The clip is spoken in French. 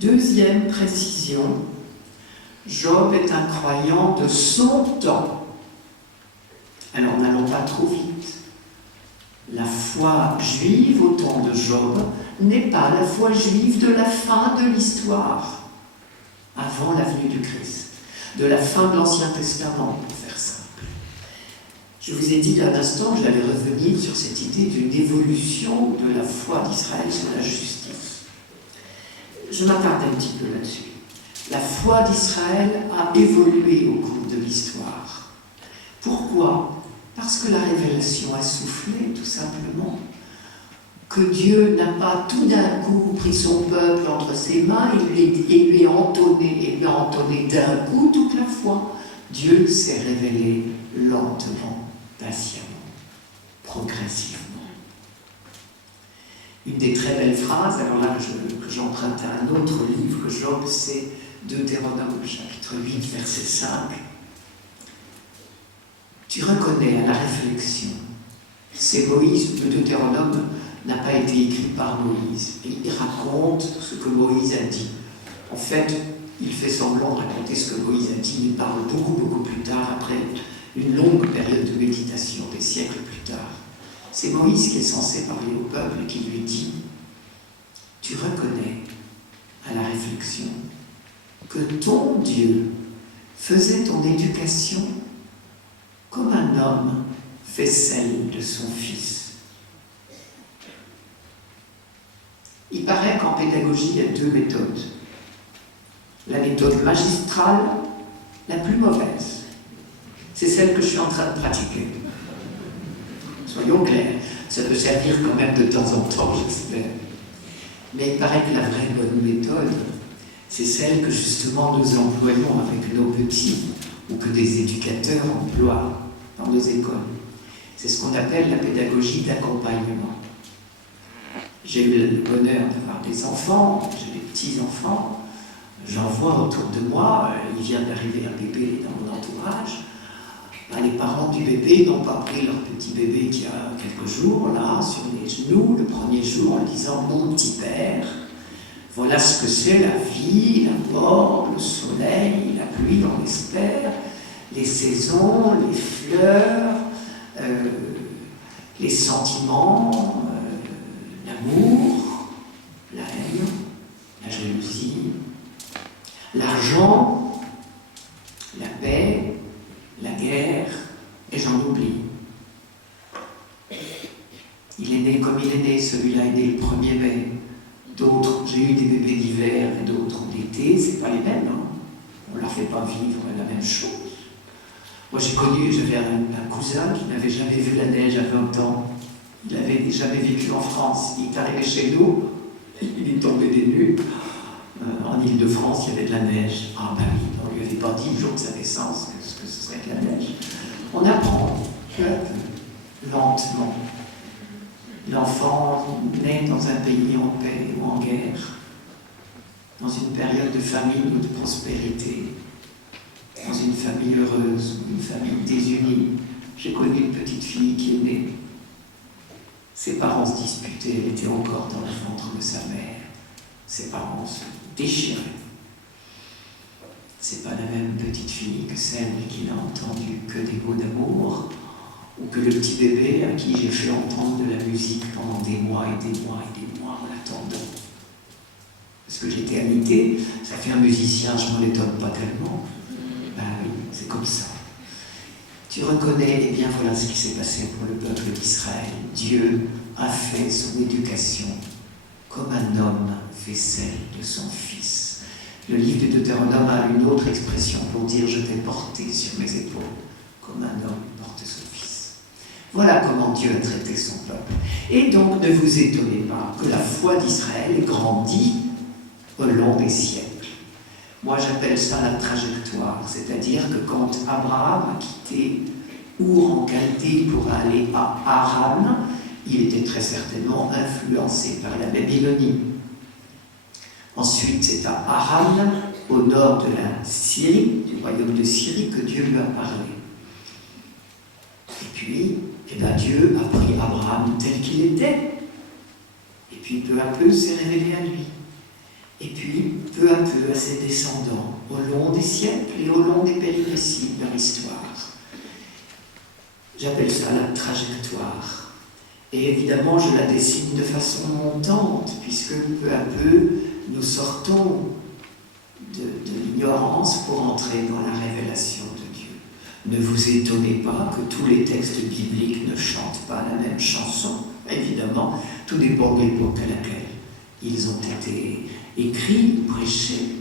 Deuxième précision, Job est un croyant de son temps. Alors n'allons pas trop vite. La foi juive au temps de Job n'est pas la foi juive de la fin de l'histoire, avant la venue du Christ, de la fin de l'Ancien Testament, pour faire simple. Je vous ai dit d'un instant que j'allais revenir sur cette idée d'une évolution de la foi d'Israël sur la justice. Je m'attarde un petit peu là-dessus. La foi d'Israël a évolué au cours de l'histoire. Pourquoi ? Parce que la révélation a soufflé, tout simplement. Que Dieu n'a pas tout d'un coup pris son peuple entre ses mains et lui a entonné d'un coup toute la foi. Dieu s'est révélé lentement, patiemment, progressivement. Une des très belles phrases, alors là que j'emprunte à un autre livre que Job, c'est Deutéronome, chapitre 8, verset 5. Tu reconnais à la réflexion, c'est Moïse, le Deutéronome n'a pas été écrit par Moïse, et il raconte ce que Moïse a dit. En fait, il fait semblant de raconter ce que Moïse a dit, il parle beaucoup plus tard, après une longue période de méditation, des siècles plus tard. C'est Moïse qui est censé parler au peuple et qui lui dit « Tu reconnais à la réflexion que ton Dieu faisait ton éducation comme un homme fait celle de son fils. » Il paraît qu'en pédagogie, il y a deux méthodes. La méthode magistrale, la plus mauvaise, c'est celle que je suis en train de pratiquer. Soyons clairs, ça peut servir quand même de temps en temps, j'espère. Mais il paraît que la vraie bonne méthode, c'est celle que justement nous employons avec nos petits, ou que des éducateurs emploient dans nos écoles. C'est ce qu'on appelle la pédagogie d'accompagnement. J'ai eu le bonheur d'avoir des enfants, j'ai des petits-enfants, j'en vois autour de moi, il vient d'arriver un bébé dans mon entourage. Les parents du bébé n'ont pas pris leur petit bébé qui a quelques jours, là, sur les genoux, le premier jour, en disant « Mon petit père, voilà ce que c'est la vie, la mort, le soleil, la pluie, on l'espère, les saisons, les fleurs, les sentiments, l'amour, la haine, la jalousie, l'argent, la paix, la guerre, et j'en oublie. Il est né comme il est né, celui-là est né le 1er mai. D'autres, j'ai eu des bébés d'hiver et d'autres d'été, c'est pas les mêmes, hein. On ne leur fait pas vivre la même chose. Moi j'avais un cousin qui n'avait jamais vu la neige à 20 ans. Il n'avait jamais vécu en France. Il est arrivé chez nous, il est tombé des nues. En Île-de-France, il y avait de la neige. Ah ben oui, on ne lui avait pas dit le jour de sa naissance ce que ce serait que la neige. On apprend peu à peu, lentement. L'enfant naît dans un pays en paix ou en guerre, dans une période de famine ou de prospérité, dans une famille heureuse ou une famille désunie. J'ai connu une petite fille qui est née. Ses parents se disputaient, elle était encore dans le ventre de sa mère. Ses parents se déchiraient. C'est pas la même petite fille que celle qui n'a entendu que des mots d'amour, ou que le petit bébé à qui j'ai fait entendre de la musique pendant des mois et des mois et des mois en l'attendant. Parce que j'étais alité, ça fait un musicien, je m'en étonne pas tellement. Ben oui, c'est comme ça. Tu reconnais, eh bien voilà ce qui s'est passé pour le peuple d'Israël. Dieu a fait son éducation comme un homme fait celle de son fils. Le livre de Deutéronome a une autre expression pour dire « je t'ai porté sur mes épaules », comme un homme porte son fils. Voilà comment Dieu a traité son peuple. Et donc ne vous étonnez pas que la foi d'Israël ait grandi au long des siècles. Moi j'appelle ça la trajectoire, c'est-à-dire que quand Abraham a quitté Our en Chaldée pour aller à Haran, il était très certainement influencé par la Babylonie. Ensuite, c'est à Haran, au nord de la Syrie, du royaume de Syrie, que Dieu lui a parlé. Et puis, Dieu a pris Abraham tel qu'il était. Et puis, peu à peu, s'est révélé à lui. Et puis, peu à peu à ses descendants, au long des siècles et au long des péripéties de leur histoire. J'appelle ça la trajectoire. Et évidemment, je la dessine de façon montante, puisque peu à peu, nous sortons de l'ignorance pour entrer dans la révélation de Dieu. Ne vous étonnez pas que tous les textes bibliques ne chantent pas la même chanson. Évidemment, tout dépend de l'époque à laquelle ils ont été écrits, prêchés.